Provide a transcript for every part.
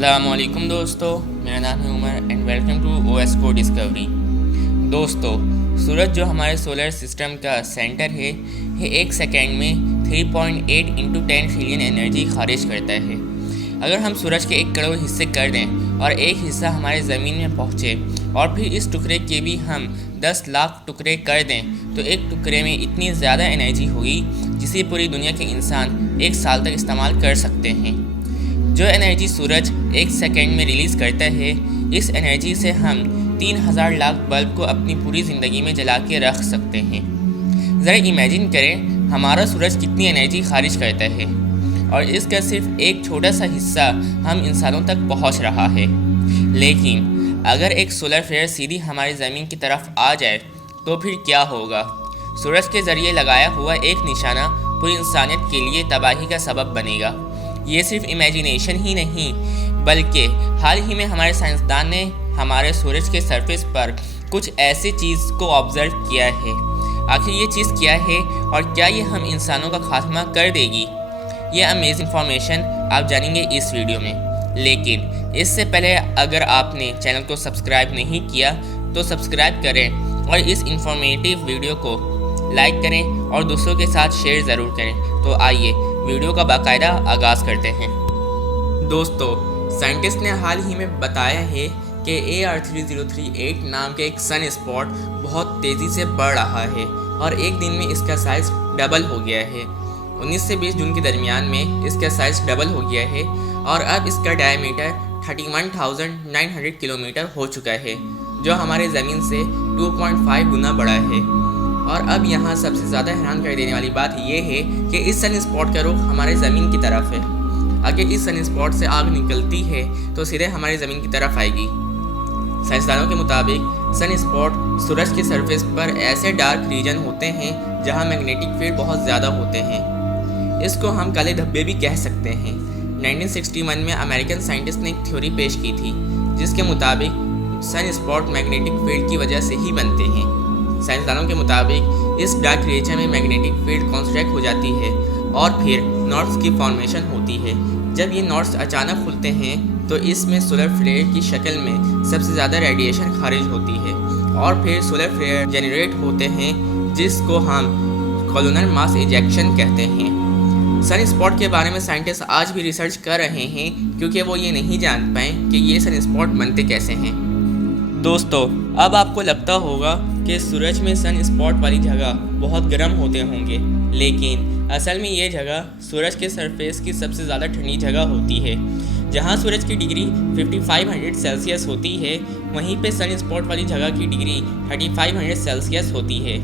अस्सलामुअलैकुम दोस्तों, मेरा नाम है उमर एंड वेलकम टू ओएस को डिस्कवरी। दोस्तों, सूरज जो हमारे सोलर सिस्टम का सेंटर है, ये एक सेकेंड में 3.8 इंटू 10 ट्रिलियन एनर्जी खारिज करता है। अगर हम सूरज के 1 करोड़ हिस्से कर दें और एक हिस्सा हमारे ज़मीन में पहुँचे और फिर इस टुकड़े के भी हम 10 लाख टुकड़े कर दें तो एक टुकड़े में इतनी ज़्यादा एनर्जी होगी जिसे पूरी दुनिया के इंसान 1 साल तक इस्तेमाल कर सकते हैं। जो एनर्जी सूरज 1 सेकेंड में रिलीज़ करता है, इस एनर्जी से हम 3000 लाख बल्ब को अपनी पूरी ज़िंदगी में जला के रख सकते हैं। ज़रा इमेजिन करें हमारा सूरज कितनी एनर्जी खारिज करता है और इसका सिर्फ एक छोटा सा हिस्सा हम इंसानों तक पहुंच रहा है। लेकिन अगर एक सोलर फ्लेयर सीधी हमारी ज़मीन की तरफ आ जाए तो फिर क्या होगा? सूरज के ज़रिए लगाया हुआ एक निशाना पूरी इंसानियत के लिए तबाही का सबब बनेगा। ये सिर्फ इमेजिनेशन ही नहीं बल्कि हाल ही में हमारे साइंसदान ने हमारे सूरज के सरफेस पर कुछ ऐसी चीज़ को ऑब्जर्व किया है। आखिर ये चीज़ क्या है और क्या ये हम इंसानों का खात्मा कर देगी? ये अमेजिंग इंफॉर्मेशन आप जानेंगे इस वीडियो में। लेकिन इससे पहले अगर आपने चैनल को सब्सक्राइब नहीं किया तो सब्सक्राइब करें और इस इंफॉर्मेटिव वीडियो को लाइक करें और दूसरों के साथ शेयर ज़रूर करें। तो आइए वीडियो का बाकायदा आगाज़ करते हैं। दोस्तों, साइंटिस्ट ने हाल ही में बताया है कि AR3038 नाम के एक सन स्पॉट बहुत तेज़ी से बढ़ रहा है और एक दिन में इसका साइज़ डबल हो गया है। 19 से 20 जून के दरमियान में इसका साइज़ डबल हो गया है और अब इसका डायमीटर 31,900 किलोमीटर हो चुका है, जो हमारे ज़मीन से 2.5 गुना बड़ा है। और अब यहाँ सबसे ज़्यादा हैरान कर देने वाली बात यह है कि इस सन स्पॉट का रुख हमारे ज़मीन की तरफ है। अगर इस सन स्पॉट से आग निकलती है तो सीधे हमारी ज़मीन की तरफ आएगी। साइंसदानों के मुताबिक सन स्पॉट सूरज के सरफेस पर ऐसे डार्क रीजन होते हैं जहाँ मैग्नेटिक फील्ड बहुत ज़्यादा होते हैं। इसको हम काले धब्बे भी कह सकते हैं। 1961 में अमेरिकन साइंटिस्ट ने एक थ्योरी पेश की थी जिसके मुताबिक सन स्पॉट मैग्नेटिक फील्ड की वजह से ही बनते हैं। साइंसदानों के मुताबिक इस डार्क रीजन में मैग्नेटिक फील्ड कॉन्स्ट्रैक्ट हो जाती है और फिर नॉर्ड्स की फॉर्मेशन होती है। जब ये नॉर्ड्स अचानक खुलते हैं तो इसमें सोलर फ्लेयर की शक्ल में सबसे ज़्यादा रेडिएशन खारिज होती है और फिर सोलर फ्लेयर जनरेट होते हैं जिसको हम कोरोनल मास इजेक्शन कहते हैं। सन स्पॉट के बारे में साइंटिस्ट आज भी रिसर्च कर रहे हैं क्योंकि वो ये नहीं जान पाए कि ये सन स्पॉट बनते कैसे हैं। दोस्तों, अब आपको लगता होगा कि सूरज में सन स्पॉट वाली जगह बहुत गर्म होते होंगे, लेकिन असल में ये जगह सूरज के सरफेस की सबसे ज़्यादा ठंडी जगह होती है। जहाँ सूरज की डिग्री 5500 सेल्सियस होती है, वहीं पे सन स्पॉट वाली जगह की डिग्री 3500 सेल्सियस होती है।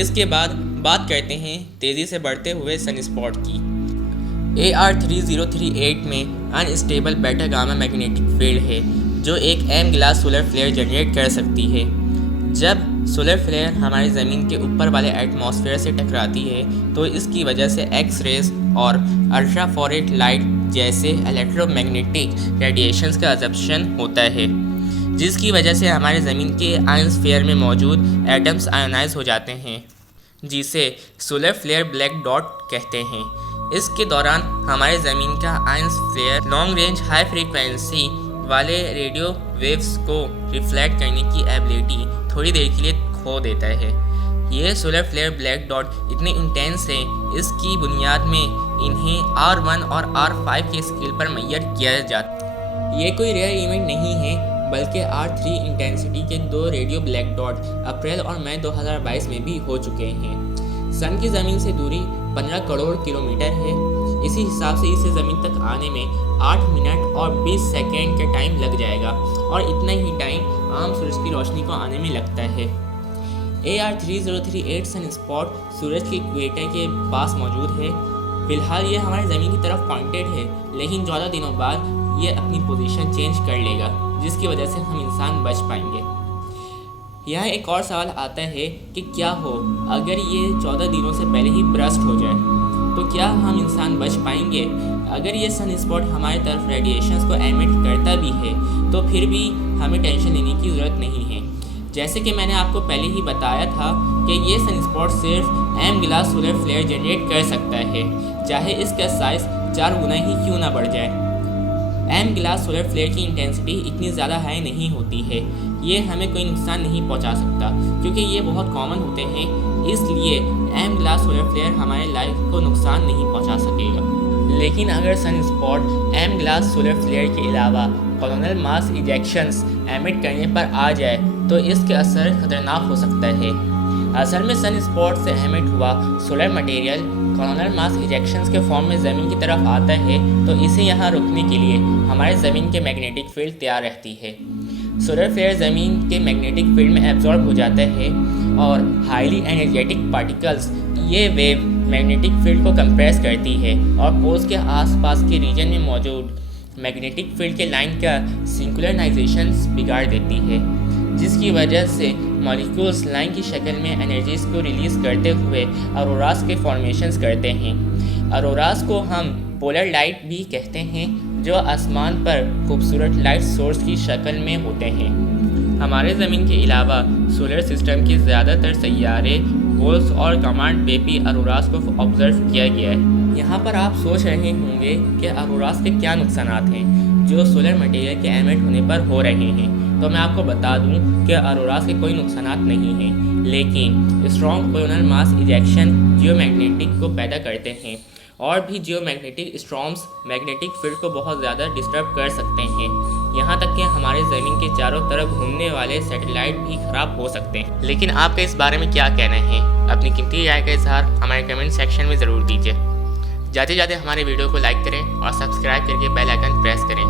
इसके बाद बात करते हैं तेज़ी से बढ़ते हुए सन स्पॉट की। AR3038 में अनस्टेबल बेटा गामा मैग्नेटिक फील्ड है जो एक M class solar flare generate कर सकती है। जब सोलर फ्लेयर हमारी ज़मीन के ऊपर वाले एटमॉस्फेयर से टकराती है तो इसकी वजह से एक्स रेज और अल्ट्राफॉरेट लाइट जैसे इलेक्ट्रोमैग्नेटिक रेडिएशंस का एब्जॉर्प्शन होता है, जिसकी वजह से हमारे ज़मीन के आयनस्फीयर में मौजूद एटम्स आयोनाइज हो जाते हैं, जिसे सोलर फ्लेयर ब्लैक डॉट कहते हैं। इसके दौरान हमारे ज़मीन का आयनस्फीयर लॉन्ग रेंज हाई फ्रीक्वेंसी वाले रेडियो वेव्स को रिफ्लेक्ट करने की एबिलिटी थोड़ी देर के लिए खो देता है। ये सोलर फ्लेयर ब्लैक डॉट इतने इंटेंस है, इसकी बुनियाद में इन्हें R1 और R5 के स्केल पर मेजर किया जाता है। ये कोई रेयर इवेंट नहीं है बल्कि R3 इंटेंसिटी के 2 रेडियो ब्लैक डॉट अप्रैल और मई 2022 में भी हो चुके हैं। सन की ज़मीन से दूरी 15 करोड़ किलोमीटर है। इसी हिसाब से इसे ज़मीन तक आने में 8 मिनट और 20 सेकेंड का टाइम लग जाएगा और इतना ही टाइम आम सूरज की रोशनी को आने में लगता है। AR3038 सन स्पॉट सूरज के इक्वेटर के पास मौजूद है। फिलहाल ये हमारी ज़मीन की तरफ पॉइंटेड है, लेकिन 14 दिनों बाद ये अपनी पोजीशन चेंज कर लेगा, जिसकी वजह से हम इंसान बच पाएंगे। यहाँ एक और सवाल आता है कि क्या हो अगर ये 14 दिनों से पहले ही ब्रस्ट हो जाए, तो क्या हम इंसान बच पाएंगे? अगर ये सन स्पॉट हमारी तरफ रेडिएशंस को एमिट करता भी है तो फिर भी हमें टेंशन लेने की ज़रूरत नहीं है। जैसे कि मैंने आपको पहले ही बताया था कि ये सन स्पॉट सिर्फ M class solar flare generate कर सकता है, चाहे इसका साइज़ 4 गुना ही क्यों ना बढ़ जाए। एम क्लास सोलर फ्लेयर की इंटेंसिटी इतनी ज़्यादा हाई नहीं होती है, ये हमें कोई नुकसान नहीं पहुंचा सकता क्योंकि ये बहुत कॉमन होते हैं, इसलिए एम क्लास सोलर फ्लेयर हमारे लाइफ को नुकसान नहीं पहुंचा सकेगा। लेकिन अगर sun spot M class solar flare के अलावा कोरोनल मास इजेक्शंस एमिट करने पर आ जाए तो इसके असर खतरनाक हो सकता है। असल में सन स्पॉट से एमिट हुआ सोलर मटेरियल कोरोनल मास इजेक्शंस के फॉर्म में ज़मीन की तरफ आता है, तो इसे यहाँ रोकने के लिए हमारे ज़मीन के मैग्नेटिक फील्ड तैयार रहती है। सोलर फ्लेयर ज़मीन के मैग्नेटिक फील्ड में एब्जॉर्ब हो जाता है और हाईली एनर्जेटिक पार्टिकल्स ये वेव मैग्नेटिक फील्ड को कंप्रेस करती है और पोल्स के आसपास के रीजन में मौजूद मैग्नेटिक फील्ड के लाइन का सिंक्रोनाइजेशन बिगाड़ देती है, जिसकी वजह से मॉलिक्यूल्स लाइन की शक्ल में एनर्जीज को रिलीज़ करते हुए ऑरोरास के फॉर्मेशंस करते हैं। ऑरोरास को हम पोलर लाइट भी कहते हैं, जो आसमान पर खूबसूरत लाइट सोर्स की शक्ल में होते हैं। हमारे ज़मीन के अलावा सोलर सिस्टम के ज़्यादातर सैयारे, पोल्स और कमांड पे भी ऑरोरास को ऑब्जर्व किया गया है। यहाँ पर आप सोच रहे होंगे कि ऑरोरास के क्या नुकसानात हैं जो सोलर मटेरियल के एमिट होने पर हो रहे हैं। तो मैं आपको बता दूं कि ऑरोरास के कोई नुकसानात नहीं हैं, लेकिन strong coronal mass ejection geomagnetic को पैदा करते हैं और भी जियोमैग्नेटिक स्टॉर्म्स मैग्नेटिक फील्ड को बहुत ज़्यादा डिस्टर्ब कर सकते हैं। यहाँ तक कि हमारे ज़मीन के चारों तरफ घूमने वाले सैटेलाइट भी ख़राब हो सकते हैं। लेकिन आपका इस बारे में क्या कहना है? अपनी कीमती राय का इजहार हमारे कमेंट सेक्शन में ज़रूर दीजिए। जाते जाते हमारे वीडियो को लाइक करें और सब्सक्राइब करके बेल आइकन प्रेस करें।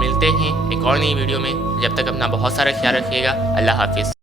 मिलते हैं एक और नई वीडियो में, जब तक अपना बहुत सारा ख्याल रखिएगा। अल्लाह हाफिज़।